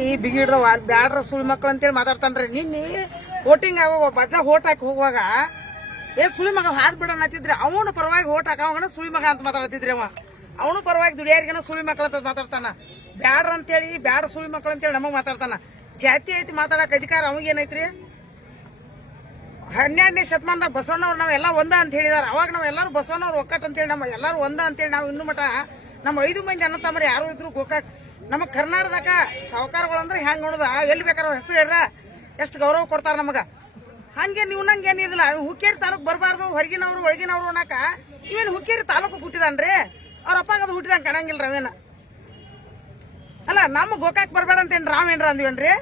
ಈ ಬಿಗಿಡ್ರ ಬ್ಯಾಡ್ರ ಸುಳಿ ಮಕ್ಳು ಅಂತೇಳಿ ಮಾತಾಡ್ತಾನ್ರಿ. ನಿನ್ನೆ ವೋಟಿಂಗ್ ಆಗುವ ಬಜ್ಜ ಓಟ್ ಹಾಕಿ ಹೋಗುವಾಗ ಸುಳಿ ಮಗ ಹಾದ್ ಬಿಡೋಣ ಅಂತಿದ್ರಿ. ಅವನು ಪರವಾಗಿ ಓಟ್ ಹಾಕೋಣ ಸುಳಿ ಮಗ ಅಂತ ಮಾತಾಡ್ತಿದ್ರಿ. ಅವನು ಪರವಾಗಿ ದುಡಿಯಾರಿಗನ ಸುಳಿ ಮಕ್ಳು ಅಂತ ಮಾತಾಡ್ತಾನ. ಬ್ಯಾಡ್ರ ಅಂತೇಳಿ ಬ್ಯಾಡ ಸುಳಿ ಮಕ್ಳು ಅಂತೇಳಿ ನಮಗ್ ಮಾತಾಡ್ತಾನ. ಜಾತಿ ಐತಿ ಮಾತಾಡಕ್ ಅಧಿಕಾರ ಅವಾಗೇನೈತ್ರಿ? 12ನೇ ಶತಮಾನದಾಗ ಬಸವಣ್ಣವ್ರು ನಾವೆಲ್ಲ ಒಂದ ಅಂತ ಹೇಳಿದಾರ. ಅವಾಗ ನಾವೆಲ್ಲರೂ ಬಸವಣ್ಣವ್ರು ಒಕ್ಕಟ್ ಅಂತೇಳಿ ನಮ್ಮ ಎಲ್ಲರೂ ಒಂದ ಅಂತೇಳಿ ನಾವು ಇನ್ನೂ ಮಠ ನಮ್ಮ 5 ಮಂದಿ ಅಣ್ಣ ತಮ್ಮರಿ ಯಾರು ಇದ್ರು ಗೋಕಾಕ್ ನಮ್ಮ ಕರ್ನಾಟಕದಾಗ ಸಾಹುಕಾರಗಳಂದ್ರೆ ಹೆಂಗ್ ನೋಡುದ ಎಲ್ಲಿ ಬೇಕಾರ ಅವ್ರ ಹೆಸರು ಹೇಳ್ರ ಎಷ್ಟು ಗೌರವ ಕೊಡ್ತಾರ ನಮಗ. ಹಂಗೆ ನೀವು ನಂಗೆ ಏನಿದಿಲ್ಲ. ಹುಕ್ಕೇರಿ ತಾಲೂಕು ಬರಬಾರ್ದು ಹೊರಗಿನವ್ರು ಒಳಗಿನವ್ರು ಅನ್ನಕ ಇವೇನು ಹುಕ್ಕೇರಿ ತಾಲೂಕು ಹುಟ್ಟಿದನ್ರಿ. ಅವ್ರ ಅಪ್ಪಾಗ ಅದು ಹುಟ್ಟಿದಂಗ ಕಾಣಂಗಿಲ್ಲ ಅವೇನ. ಅಲ್ಲ ನಮ್ಮ ಗೋಕಾಕ್ ಬರ್ಬೇಡ ಅಂತೇನ್ ರಾವೇನ್ರ ಅಂದಿವೇನ್ರಿ?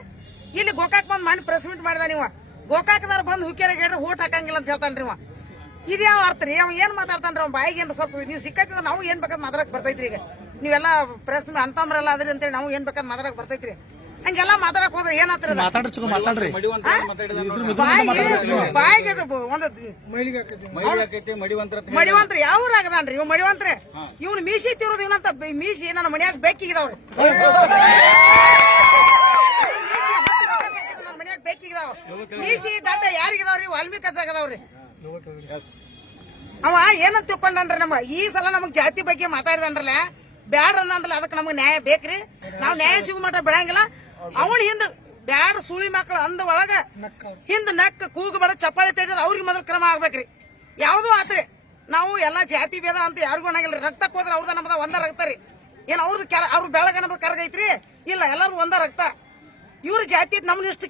ಇಲ್ಲಿ ಗೋಕಾಕ್ ಬಂದ್ ಮಾಡಿ ಪ್ರೆಸ್ ಮೀಟ್ ಮಾಡಿದ. ನೀವು ಗೋಕಾಕ್ದಾರ ಬಂದು ಹುಕ್ಕೇರಿಗೆ ಹೇಳ್ರಿ ಓಟ್ ಹಾಕಂಗಿಲ್ಲ ಅಂತ ಹೇಳ್ತಾನ್ರಿ. ಇದು ಯಾವ ಅರ್ಥ ರೀ? ಅವ್ ಏನ್ ಮಾತಾಡ್ತಾನ್ರಿ? ಅವ್ನ ಬಾಯಿಗೆ ಏನ್ ಸ್ವಲ್ಪ ನೀವು ಸಿಕ್ಕತ್ತಿದ್ರೆ ನಾವು ಏನ್ ಬೇಕಾದ್ ಮಾತಾಡಕ್ ಬರ್ತೈತ್ರಿ. ಈಗ ನೀವೆಲ್ಲ ಪ್ರೆಸ್ ಅಂತಂಬ್ರಲ್ಲ ಅದ್ರಿ ಅಂತೇಳಿ ನಾವು ಏನ್ ಬೇಕಾದ್ ಮಾತಾಡಕ್ ಬರ್ತೈತ್ರಿ. ಹಂಗೆಲ್ಲ ಮಾತಾಡಕ್ ಹೋದ್ರೆ ಏನಾಗ್ತದ? ಬಾಯಿಗೆ ಮಡಿವಂತ್ರ ಯಾವ ಆಗದಾನ್ರಿ ಇವ್ ಮಡಿವಂತ್ರೆ. ಇವ್ನು ಮೀಸಿ ತಿರೋದು ಇವನಂತ ಮೀಸಿ ನನ್ನ ಮನ್ಯಾಗ ಬೇಕಿಗಿದಾವ್ರಿ. ಮನ್ಯಾಗ ಬೇಕಿಗಿದಾವ್ ಮೀಸಿ ದಾಟ ಯಾರಿಗಿದಾವ್ರಿ? ವಾಲ್ಮೀಕಿ ಆಗದಾವ್ರಿ. ಅವ ಏನಂತ ತಿಳ್ಕೊಂಡ್ರಿ? ನಮ್ಮ ಈ ಸಲ ನಮಗ್ ಜಾತಿ ಬಗ್ಗೆ ಮಾತಾಡಿದನ್ರಲ್ಲ, ಬ್ಯಾಡ್ರ ಅಂದ್ರಲ್ಲ, ಅದಕ್ಕೆ ನಮಗ್ ನ್ಯಾಯ ಬೇಕ್ರಿ. ನಾವ್ ನ್ಯಾಯ ಸಿಗೋ ಮಟ್ಟ ಬೆಳಂಗಿಲ್ಲ. ಅವನ್ ಹಿಂದ ಬ್ಯಾಡ ಸುಳಿ ಮಕ್ಳು ಅಂದ ಒಳಗ ಹಿಂದ ನಕ್ಕ ಕೂಗಬೇಡ ಚಪ್ಪಾಳಿ ತೆಗೆದ್ರೆ ಅವ್ರಿಗೆ ಮೊದಲು ಕ್ರಮ ಆಗ್ಬೇಕ್ರಿ. ಯಾವ್ದು ಆತ್ರಿ. ನಾವು ಎಲ್ಲಾ ಜಾತಿ ಭೇದ ಅಂತ ಯಾರಿಗೂ ಅನ್ನಂಗಿಲ್ರಿ. ರಕ್ತಕ್ಕೆ ಹೋದ್ರೆ ಅವ್ರದ ನಮ್ದ ಒಂದ ರಕ್ತ ರೀ. ಏನ್ ಅವ್ರದ್ದು ಅವ್ರ ಬೆಳಗನದ ಕರಗೈತ್ರಿ? ಇಲ್ಲ, ಎಲ್ಲಾರು ಒಂದ ರಕ್ತ. ಇವ್ರ ಜಾತಿ ನಮ್ನ ಇಷ್ಟ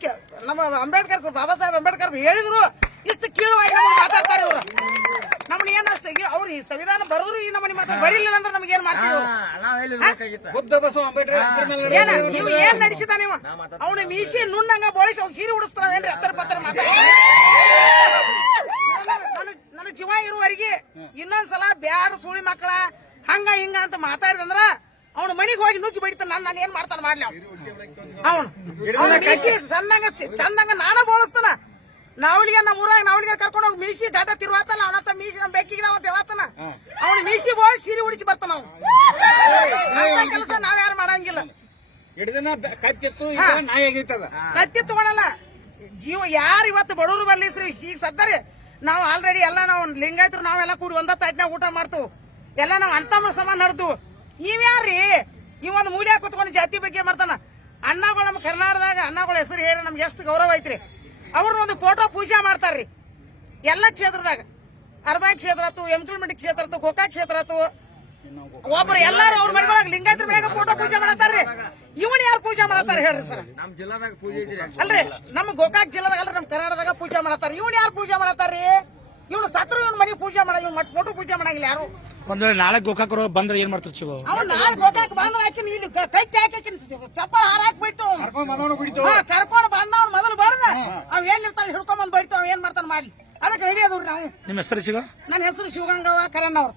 ನಮ್ಮ ಅಂಬೇಡ್ಕರ್ ಬಾಬಾ ಸಾಹೇಬ್ ಅಂಬೇಡ್ಕರ್ ಹೇಳಿದ್ರು ಇಷ್ಟು ಕೀಳುವಾಗಿ ನಮ್ಗೆ ಮಾತಾಡ್ತಾರೆ ಇವ್ರು. ನಮ್ನ ಏನ್ ಅಷ್ಟ ಅವ್ರ ಈ ಸಂವಿಧಾನ ಬರೋದ್ರು ಈ ನಮ್ಮನಿ ಮಾತಾಡ್ ಬರೀಲಿಲ್ಲ ಅಂದ್ರೆ ನಮ್ಗೆ ಏನ್ ಮಾಡ್ತೀವಿ? ನೀವು ಏನ್ ನಡೆಸಿದ ನೀವು? ಅವ್ನ ಮೀಸಿ ನುಣ್ಣಂಗ ಬೋಳಿಸಿ ಅವ್ನು ಸೀರೆ ಉಡಿಸ್ತಾನೇನ್ರಿ? ಹತ್ತರ ಪತ್ತರ ಮಾತಾಡ ನನ್ನ ಜೀವ ಇರುವವರೆಗೆ ಇನ್ನೊಂದ್ಸಲ ಬ್ಯಾಡ ಸುಳಿ ಮಕ್ಕಳ ಹಂಗ ಹಿಂಗ ಅಂತ ಮಾತಾಡಿದಂದ್ರ ಅವ್ನ ಮನಿಗೆ ಹೋಗಿ ನುಗ್ಗಿ ಬಡಿತಾನ. ನಾನು ಏನ್ ಮಾಡ್ತಾನ ಮಾಡ್ಲಿ ಅವ್ನು ಮೀಸಿ ಸಣ್ಣಂಗ ಚಂದಂಗ ನಾನ ಬೋಳಿಸ್ತಾನ. ನಾವಳಿಗೆ ನಮ್ಮ ಊರಾಗ ನಾವಳಿಗೆ ಕರ್ಕೊಂಡು ಹೋಗಿ ಮೀಸಿ ಡಾಟಾ ತಿರುವಾತಲ್ಲ ಅವನಂತ ಮೀಸಿ ನಮ್ ಬೆಕ್ಕಿಗೆ ಅಂತ ಹೇಳತ್ತಾನ. ಅವ್ನು ಮೀಸಿ ಬೋಳಿ ಸೀರೆ ಉಡಿಸಿ ಬರ್ತಾನ. ಅವ್ನು ಕೆಲಸ ನಾವ್ ಯಾರು ಮಾಡಂಗಿಲ್ಲ. ಕತ್ತಿ ತಗೊಳಲ್ಲ. ಜೀವ ಯಾರು ಇವತ್ತು ಬಡವರು ಬರ್ಲಿಸ್ರಿ ಈಗ ಸತ್ತರಿ. ನಾವು ಆಲ್ರೆಡಿ ಎಲ್ಲ ನಾವು ಲಿಂಗಾಯತರು ನಾವೆಲ್ಲ ಕೂಡಿ ಒಂದ ತಾಟ್ನಾಗ ಊಟ ಮಾಡ್ತೇವೆ. ಎಲ್ಲ ನಾವ್ ಅಂತಮ್ಮ ಸಮಾನ ನಡ್ದು. ಇವ್ಯಾರ್ರಿ ಇವೊಂದು ಮೂಲ್ಯ ಕುತ್ಕೊಂಡು ಜಾತಿ ಬಗ್ಗೆ ಮಾಡ್ತಾನ. ಅಣ್ಣಗಳು ನಮ್ಮ ಕರ್ನಾಟಕದಾಗ ಅಣ್ಣಗಳ ಹೆಸರು ಹೇಳಿ ನಮ್ಗೆ ಎಷ್ಟು ಗೌರವ ಐತ್ರಿ. ಅವ್ರನ್ನ ಒಂದು ಫೋಟೋ ಪೂಜೆ ಮಾಡ್ತಾರ್ರಿ ಎಲ್ಲ ಕ್ಷೇತ್ರದಾಗ. ಅರ್ಬಾನ್ ಕ್ಷೇತ್ರ ಆತು, ಎಂಟಲ್ಮೆಂಟ್ ಕ್ಷೇತ್ರ ಆತು, ಗೋಕಾಕ್ ಕ್ಷೇತ್ರ ಆತು. ಒಬ್ರು ಎಲ್ಲಾರು ಅವ್ರ ಮನೆಯೊಳಗ ಲಿಂಗಾಯತರ ಮನ್ಯಾಗ ಫೋಟೋ ಪೂಜೆ ಮಾಡತ್ತಾರ್ರಿ. ಇವನ್ ಯಾರು ಪೂಜೆ ಮಾಡತ್ತಾರ ಹೇಳ್ರಿ ಸರ್? ಅಲ್ರಿ ನಮ್ ಗೋಕಾಕ್ ಜಿಲ್ಲಾದಾಗ ಅಲ್ರಿ, ನಮ್ ಕರ್ನಾಟಕದಾಗ ಪೂಜೆ ಮಾಡತ್ತಾರ. ಇವನ್ ಯಾರು ಪೂಜೆ ಮಾಡತ್ತಾರ್ರಿ? ಇವ್ನು ಸತ್ರು ಇವ್ನ ಮನೆ ಪೂಜೆ ಮಾಡ, ಇವ್ನ ಫೋಟೋ ಪೂಜೆ ಮಾಡಂಗಿಲ್ಲ ಯಾರು. ಒಂದ್ ವೇಳೆ ನಾಳೆ ಗೋಕಾಕ್ ಬಂದ್ರೆ ಏನ್ ಮಾಡ್ತಾರೆ ಶಿವ? ಅವ್ನು ನಾಳೆ ಗೋಕಾಕ್ ಬಂದ್ರೆ ಹಾಕಿನ ಇಲ್ಲಿ ಕಟ್ಟಿ ಹಾಕಿನ ಚಪ್ಪಲ್ ಹಾರಾಕ್ ಬಿಡ್ತು ಕರ್ಕೊಂಡು ಬಂದವ್ನು ಮೊದಲು ಬಡ್ದ ಅವ್ ಏನ್ ಇರ್ತಾನೆ ಹಿಡ್ಕೊಂಡ್ ಬಂದ್ ಬಡಿತಾವ. ಏನ್ ಮಾಡ್ತಾನ ಮಾಡ್ಲಿ, ಅದಕ್ಕೆ ರೆಡಿ ಅದ್ರಿ ನಾವು. ನಿಮ್ಮ ಹೆಸರು ಶಿವ? ನನ್ನ ಹೆಸರು ಶಿವಗಂಗವ್ವ ಕರಣ್ಣವ್ರು.